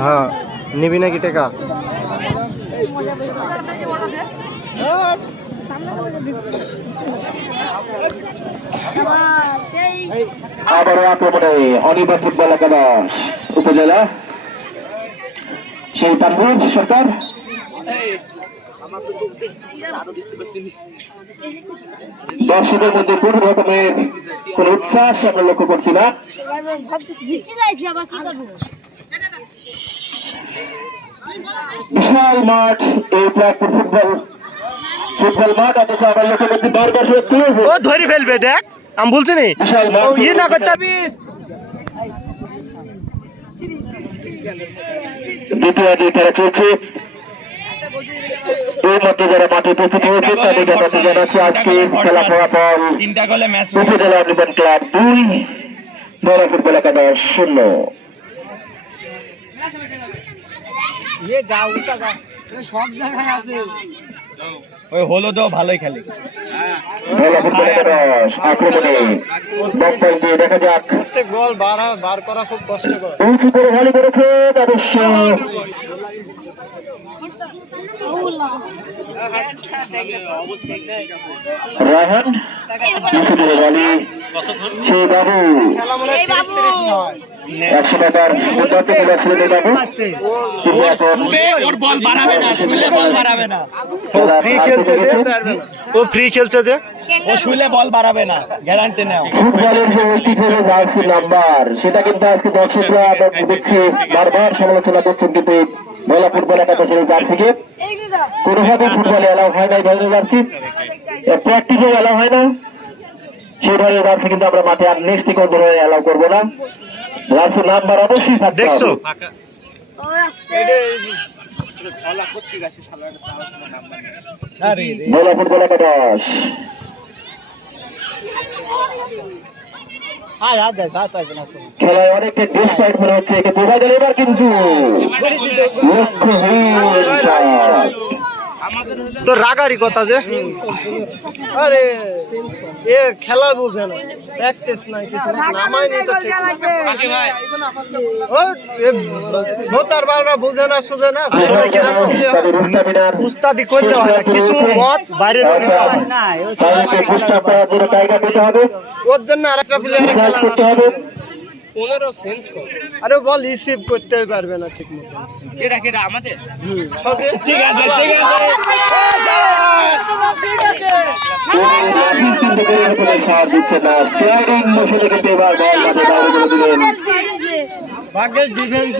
হ্যাঁ নিবি নাকি টাকা? আবারও আক্রমণে অনিবা ফুটবল একাদশ উপজেলা সেই তানভীর সরকার দর্শকের মধ্যে কোন রকমের কোন উচ্ছ্বাস আমরা লক্ষ্য করছি না। বিশাল মাঠ এই প্রাকপুর ফুটবল মাঠ অথচ আমরা লক্ষ্য করছি বারবার ও ধরে ফেলবে দেখ আমি বলছি নি ইয়ে না করতে দ্বিতীয় খেলা চলছে এই মধ্যে যারা মাঠে উপস্থিত হয়েছে তাদের কাছে জানাচ্ছি আজকে খেলা ফলাফল উপজেলা আন্দোলন ক্লাব 2 বড় ফুটবল একাদশ 0। ওই হলো তো ভালোই খেলে দেখা যাক গোল বার করা খুব কষ্টকর। উঁচু করে ভালো করেছে অবশ্য রায়হান সেই বাবু 100 টাকার ও ফ্রি খেলছে যে ও শুলে বল বাড়াবে না গ্যারান্টি নাও। ফুটবলের যে ঐতিহ্য জার্সি নাম্বার সেটা কিন্তু আজকে দর্শকরা দেখছি বারবার সমালোচনা করছেন, কিন্তু মহিলা ফুটবল একাদশের জার্সিকে কোনোভাবে ফুটবলে এলাও হয় না। এই ধরনের জার্সি প্র্যাকটিসে এলাও হয় না, সেই ধরনের জার্সি কিন্তু আমরা মাঠে আর নেক্সট কোন ধরনের এলাও করবো না। জার্সির নাম্বার অবশ্যই থাকতে দেখছো মহিলা ফুটবল একাদশ খেলায় অনেকটা ডিসপাইট মনে হচ্ছে, একে বোঝা গেল এবার কিন্তু তো রাগারি কথা যে আরে এ খেলা বুঝে না, প্র্যাকটিস নাই কিছু না, নামাই নি তো ঠিক ও ভোটার বাররা বুঝে না সুঝে না উস্তাদি করতে হয় না, কিছু মত বাইরে না ওর জন্য আরেকটা প্লেয়ার খেলা করতে হবে। 15 সেন্স কর আরে বল রিসিভ করতে পারবে না ঠিক মতো। কেডা আমাদের ঠিক আছে ভাগ্যের ডিফেন্স